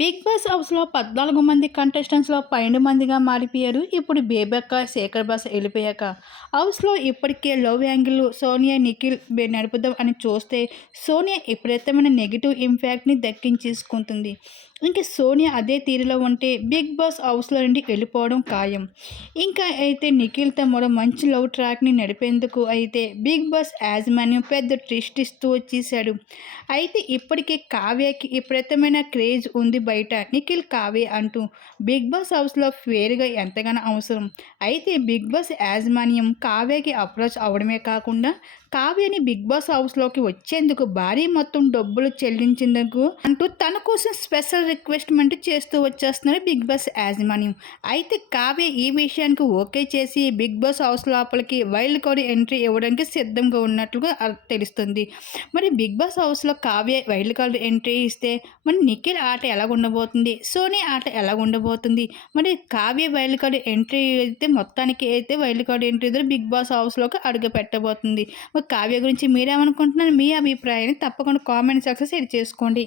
Big boss హౌస్లో పద్నాలుగు మంది కంటెస్టెంట్స్లో పన్నెండు మందిగా మారిపోయారు. ఇప్పుడు బేబక్క శేఖర్ బాస్ వెళ్ళిపోయాక. హౌస్లో ఇప్పటికే లవ్ యాంగిల్ సోనియా నిఖిల్ నడుపుదాం అని చూస్తే సోనియా విపరీతమైన నెగిటివ్ ఇంపాక్ట్ని దక్కించేసుకుంటుంది. ఇంకా సోనియా అదే తీరులో ఉంటే బిగ్ బాస్ హౌస్లో నుండి వెళ్ళిపోవడం ఖాయం. ఇంకా అయితే నిఖిల్ మరో మంచి లవ్ ట్రాక్ని నడిపేందుకు అయితే బిగ్ బాస్ యాజమాన్యం పెద్ద ట్విస్ట్ ఇస్తూ వచ్చేసాడు. అయితే ఇప్పటికే కావ్యకి విపరీతమైన క్రేజ్ ఉంది బయట నిఖిల్ కావే అంటూ బిగ్ బాస్ హౌస్లో ఫేర్గా ఎంతగానో అవసరం. అయితే బిగ్ బాస్ యాజమాన్యం కావ్యకి అప్రోచ్ అవడమే కాకుండా కావ్యని బిగ్ బాస్ హౌస్లోకి వచ్చేందుకు భారీ మొత్తం డబ్బులు చెల్లించేందుకు అంటూ తన కోసం స్పెషల్ రిక్వెస్ట్మెంట్ చేస్తూ వచ్చేస్తున్నారు బిగ్ బాస్ యాజమాన్యం. అయితే కావ్య ఈ విషయానికి ఓకే చేసి బిగ్ బాస్ హౌస్ లోపలికి వైల్డ్ కార్డ్ ఎంట్రీ ఇవ్వడానికి సిద్ధంగా ఉన్నట్లుగా తెలుస్తుంది. మరి బిగ్ బాస్ హౌస్లో కావ్య వైల్డ్ కార్డ్ ఎంట్రీ ఇస్తే మరి నిఖిల్ ఆట ఎలా ఉండబోతుంది. సోనీ ఆట ఎలా ఉండబోతుంది? మరి కావ్య వైల్డ్ కార్డ్ ఎంట్రీ అయితే మొత్తానికి అయితే వైల్డ్ కార్డ్ ఎంట్రీ ద్వారా బిగ్ బాస్ హౌస్లోకి అడుగు పెట్టబోతుంది. మరి కావ్య గురించి మీరేమనుకుంటున్నారు? మీ అభిప్రాయాన్ని తప్పకుండా కామెంట్ సెక్షన్ షేర్ చేసుకోండి.